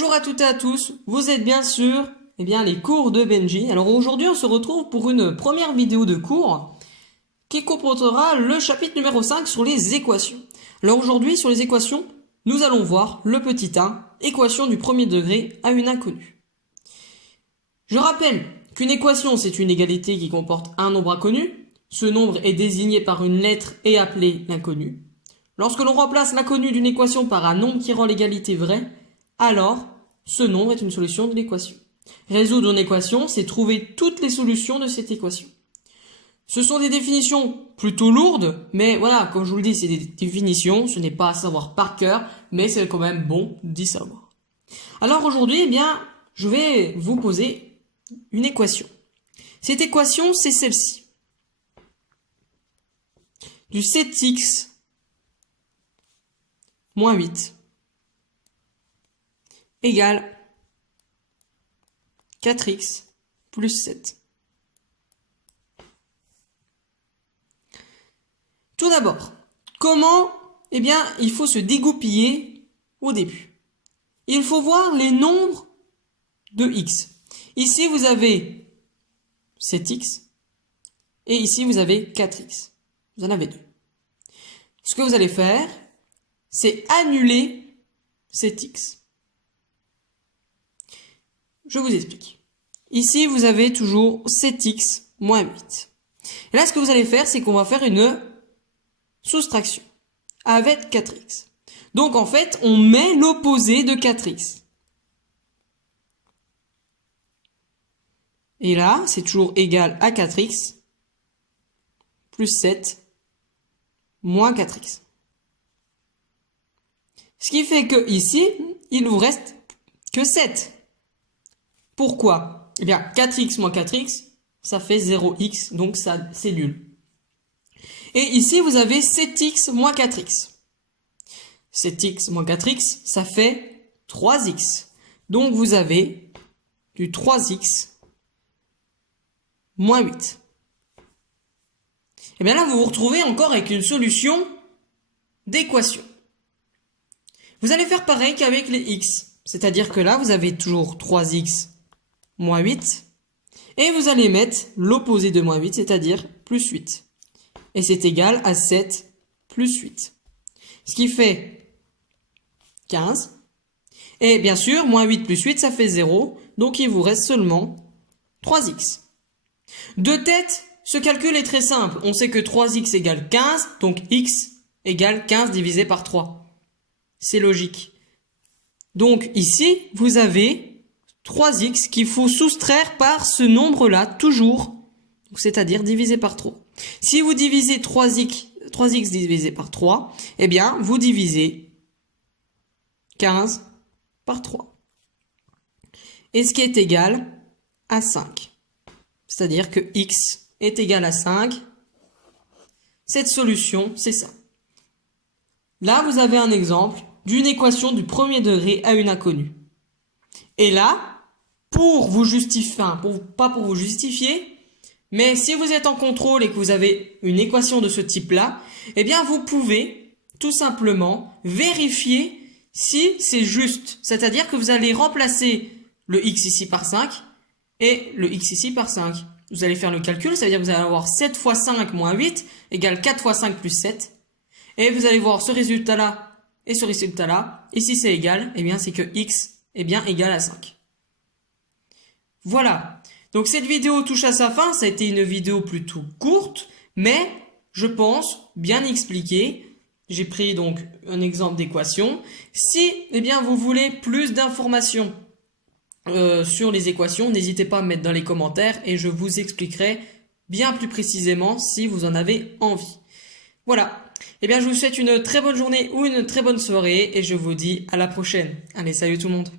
Bonjour à toutes et à tous, vous êtes bien sûr les cours de Benji. Alors aujourd'hui on se retrouve pour une première vidéo de cours qui comportera le chapitre numéro 5 sur les équations. Alors aujourd'hui sur les équations, nous allons voir le petit 1, équation du premier degré à une inconnue. Je rappelle qu'une équation c'est une égalité qui comporte un nombre inconnu. Ce nombre est désigné par une lettre et appelé l'inconnu. Lorsque l'on remplace l'inconnu d'une équation par un nombre qui rend l'égalité vraie, alors ce nombre est une solution de l'équation. Résoudre une équation, c'est trouver toutes les solutions de cette équation. Ce sont des définitions plutôt lourdes, mais voilà, comme je vous le dis, c'est des définitions, ce n'est pas à savoir par cœur, mais c'est quand même bon d'y savoir. Alors aujourd'hui, je vais vous poser une équation. Cette équation, c'est celle-ci. Du 7x moins 8 égale 4x plus 7. Tout d'abord, comment il faut se dégoupiller au début. Il faut voir les nombres de x. Ici, vous avez 7x et ici, vous avez 4x. Vous en avez deux. Ce que vous allez faire, c'est annuler 7x. Je vous explique. Ici, vous avez toujours 7x moins 8. Et là, ce que vous allez faire, c'est qu'on va faire une soustraction avec 4x. Donc, en fait, on met l'opposé de 4x. Et là, c'est toujours égal à 4x plus 7 moins 4x. Ce qui fait que ici, il ne vous reste que 7. Pourquoi? 4x moins 4x, ça fait 0x, donc ça c'est nul. Et ici, vous avez 7x moins 4x. 7x moins 4x, ça fait 3x. Donc vous avez du 3x moins 8. Et bien là, vous vous retrouvez encore avec une solution d'équation. Vous allez faire pareil qu'avec les x. C'est-à-dire que là, vous avez toujours 3x moins 8. Et vous allez mettre l'opposé de moins 8, c'est-à-dire plus 8. Et c'est égal à 7 plus 8. Ce qui fait 15. Et bien sûr, moins 8 plus 8, ça fait 0. Donc il vous reste seulement 3x. De tête, ce calcul est très simple. On sait que 3x égale 15, donc x égale 15 divisé par 3. C'est logique. Donc ici, vous avez 3x qu'il faut soustraire par ce nombre-là, toujours, c'est-à-dire divisé par 3. Si vous divisez 3x divisé par 3, vous divisez 15 par 3. Et ce qui est égal à 5. C'est-à-dire que x est égal à 5. Cette solution, c'est ça. Là, vous avez un exemple d'une équation du premier degré à une inconnue. Et là, pour vous justifier, pas pour vous justifier, mais si vous êtes en contrôle et que vous avez une équation de ce type-là, vous pouvez tout simplement vérifier si c'est juste. C'est-à-dire que vous allez remplacer le x ici par 5 et le x ici par 5. Vous allez faire le calcul, ça veut dire que vous allez avoir 7 fois 5 moins 8 égale 4 fois 5 plus 7. Et vous allez voir ce résultat-là et ce résultat-là. Et si c'est égal, c'est que x est bien égal à 5. Voilà. Donc cette vidéo touche à sa fin. Ça a été une vidéo plutôt courte, mais je pense bien expliquée. J'ai pris donc un exemple d'équation. Si vous voulez plus d'informations sur les équations, n'hésitez pas à me mettre dans les commentaires et je vous expliquerai bien plus précisément si vous en avez envie. Voilà. Je vous souhaite une très bonne journée ou une très bonne soirée et je vous dis à la prochaine. Allez, salut tout le monde.